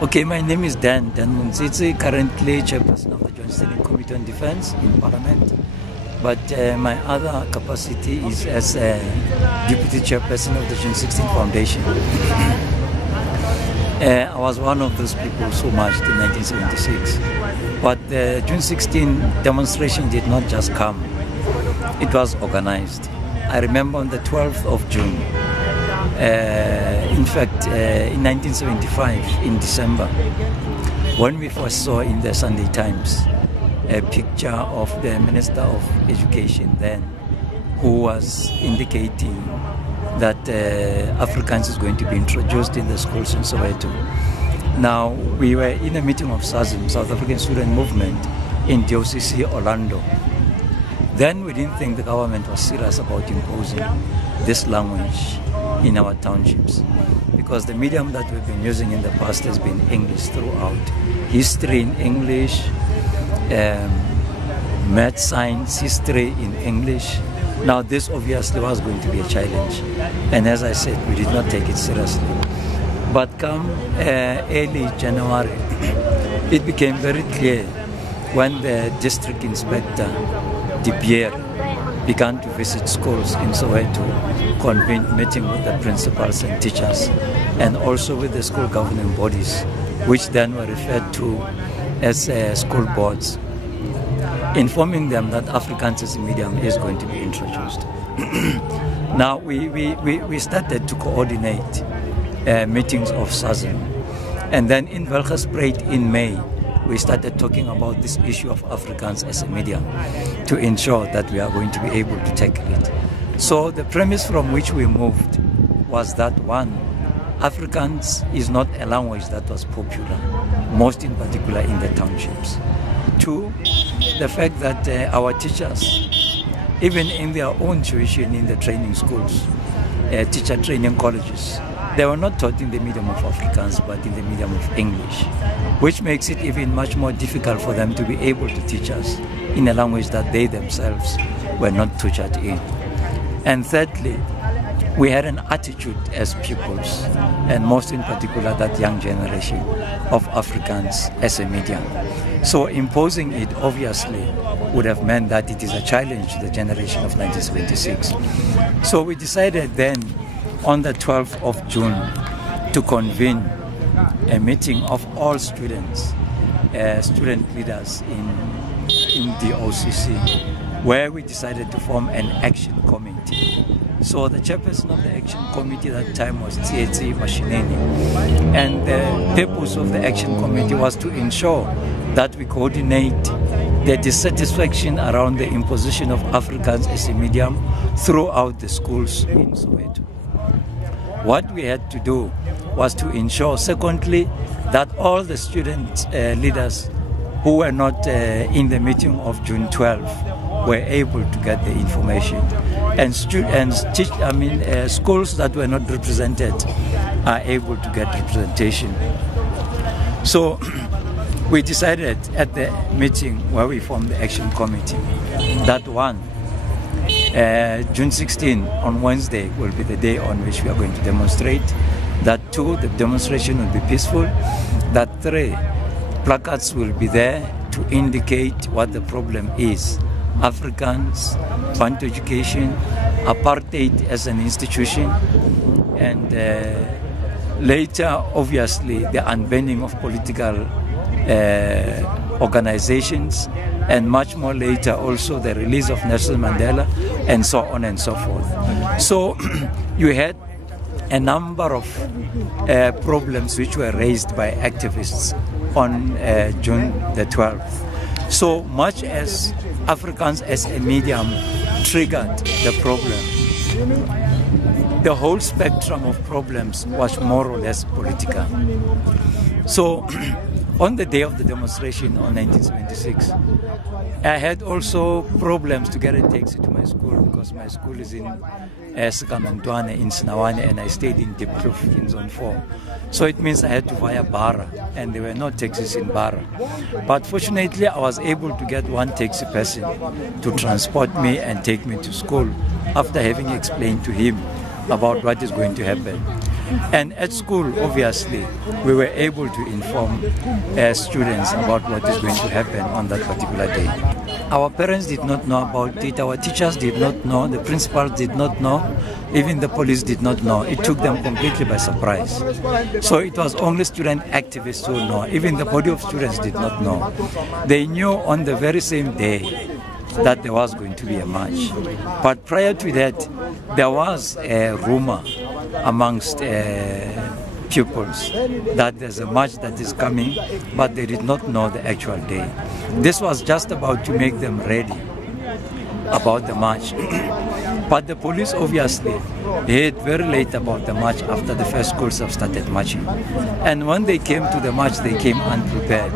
Okay, my name is Dan Montsitsi, currently chairperson of the Joint Standing Committee on Defence in Parliament. But my other capacity is as a deputy chairperson of the June 16 Foundation. I was one of those people who marched in 1976. But the June 16 demonstration did not just come, it was organized. I remember on the 12th of June, in fact, in 1975, in December, when we first saw in the Sunday Times a picture of the Minister of Education then, who was indicating that Afrikaans is going to be introduced in the schools in Soweto. Now, we were in a meeting of SASM, South African Student Movement, in DOCC Orlando. Then we didn't think the government was serious about imposing this language in our townships, because the medium that we've been using in the past has been English throughout. History in English, math, science, history in English. Now this obviously was going to be a challenge, and as I said, we did not take it seriously. But come early January, it became very clear when the district inspector, De Beer, began to visit schools in Soweto, convened meeting with the principals and teachers, and also with the school governing bodies, which then were referred to as school boards, informing them that Afrikaans as a medium is going to be introduced. Now we started to coordinate meetings of SASM, and then in Welgespreid in May, we started talking about this issue of Afrikaans as a medium to ensure that we are going to be able to tackle it. So the premise from which we moved was that, one, Afrikaans is not a language that was popular, most in particular in the townships. Two, the fact that our teachers, even in their own tuition in the training schools, teacher training colleges, they were not taught in the medium of Afrikaans, but in the medium of English, which makes it even much more difficult for them to be able to teach us in a language that they themselves were not tutored in. And thirdly, we had an attitude as pupils, and most in particular that young generation, of Afrikaans as a medium. So imposing it obviously would have meant that it is a challenge to the generation of 1976. So we decided then on the 12th of June to convene a meeting of all students, student leaders in the OCC, where we decided to form an action committee. So the chairperson of the action committee at that time was Tsietsi Mashineni, and the purpose of the action committee was to ensure that we coordinate the dissatisfaction around the imposition of Afrikaans as a medium throughout the schools in Soweto. What we had to do was to ensure, secondly, that all the student leaders who were not in the meeting of June 12 were able to get the information, and schools that were not represented are able to get representation. So we decided at the meeting where we formed the action committee that, one, June 16 on Wednesday will be the day on which we are going to demonstrate. That two, the demonstration will be peaceful. That three, placards will be there to indicate what the problem is. Afrikaans, Bantu education, apartheid as an institution, and later, obviously, the unbanning of political organizations, and much more later also the release of Nelson Mandela, and so on and so forth. So you had a number of problems which were raised by activists on June the 12th. So much as Afrikaans as a medium triggered the problem, the whole spectrum of problems was more or less political. So on the day of the demonstration on 1976, I had also problems to get a taxi to my school, because my school is in Sekamantwane in Sinawane, and I stayed in Diepkloof in Zone 4. So it means I had to via Bara, and there were no taxis in Bara. But fortunately, I was able to get one taxi person to transport me and take me to school after having explained to him about what is going to happen. And at school, obviously, we were able to inform students about what is going to happen on that particular day. Our parents did not know about it, our teachers did not know, the principals did not know, even the police did not know. It took them completely by surprise. So it was only student activists who know, even the body of students did not know. They knew on the very same day that there was going to be a march. But prior to that, there was a rumor amongst pupils that there's a march that is coming, but they did not know the actual day. This was just about to make them ready about the march. But the police obviously heard very late about the march after the first schools have started marching. And when they came to the march, they came unprepared.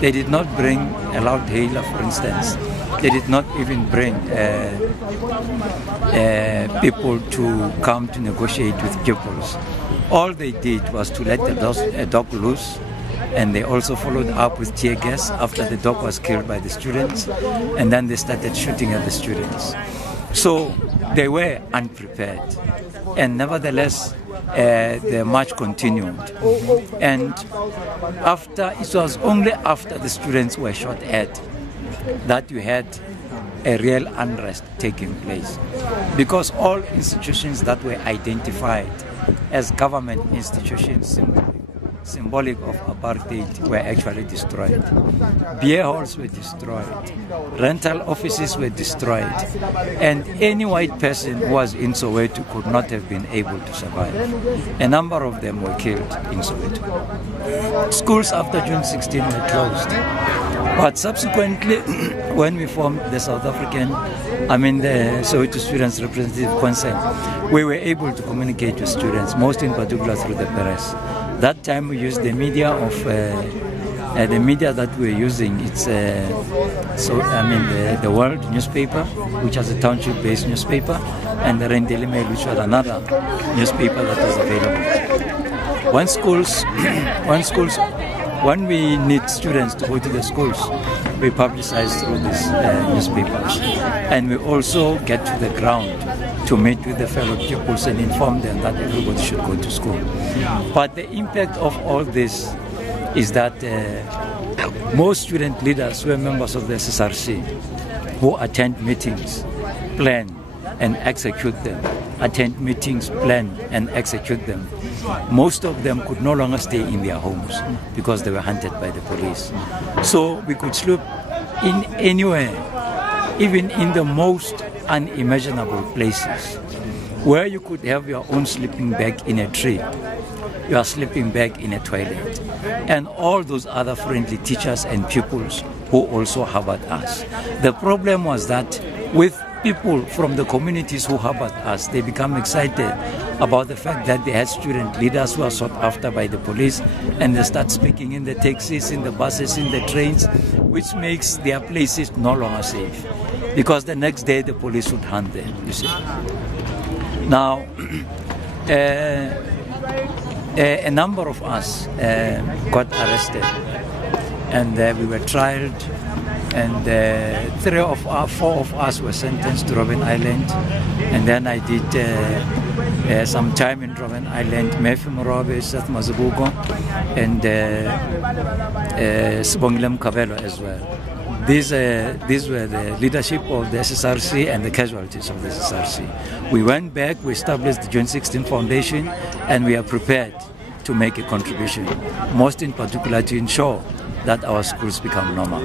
They did not bring a loud hailer, for instance. They did not even bring people to come to negotiate with pupils. All they did was to let the dog loose, and they also followed up with tear gas after the dog was killed by the students, and then they started shooting at the students. So they were unprepared, and nevertheless the march continued. And it was only after the students were shot at that you had a real unrest taking place, because all institutions that were identified as government institutions symbolic of apartheid were actually destroyed. Beer halls were destroyed, rental offices were destroyed, and any white person who was in Soweto could not have been able to survive. A number of them were killed in Soweto. Schools after June 16 were closed. But subsequently, when we formed the the Soweto Students Representative Council, we were able to communicate with students, most in particular through the press. That time we used the media the media that we're using. It's the World newspaper, which was a township-based newspaper, and the Rendeli Mail, which was another newspaper that was available. When we need students to go to the schools, we publicize through these newspapers. And we also get to the ground to meet with the fellow pupils and inform them that everybody should go to school. But the impact of all this is that most student leaders who are members of the SSRC, who attend meetings, plan and execute them, attend meetings, plan and execute them, most of them could no longer stay in their homes because they were hunted by the police. So we could sleep in anywhere, even in the most unimaginable places, where you could have your own sleeping bag in a tree, your sleeping bag in a toilet, and all those other friendly teachers and pupils who also harbored us. The problem was that with people from the communities who harbored us, they become excited about the fact that they had student leaders who are sought after by the police, and they start speaking in the taxis, in the buses, in the trains, which makes their places no longer safe, because the next day the police would hunt them, you see. Now, a number of us got arrested, and we were tried, and 4 of us were sentenced to Robben Island, and then I did some time in Robben Island, Mefi Morobe, Seth Mazubugo, and Sibongile Mkabelo as well. These were the leadership of the SSRC and the casualties of the SSRC. We went back, we established the June 16 Foundation, and we are prepared to make a contribution, most in particular to ensure that our schools become normal.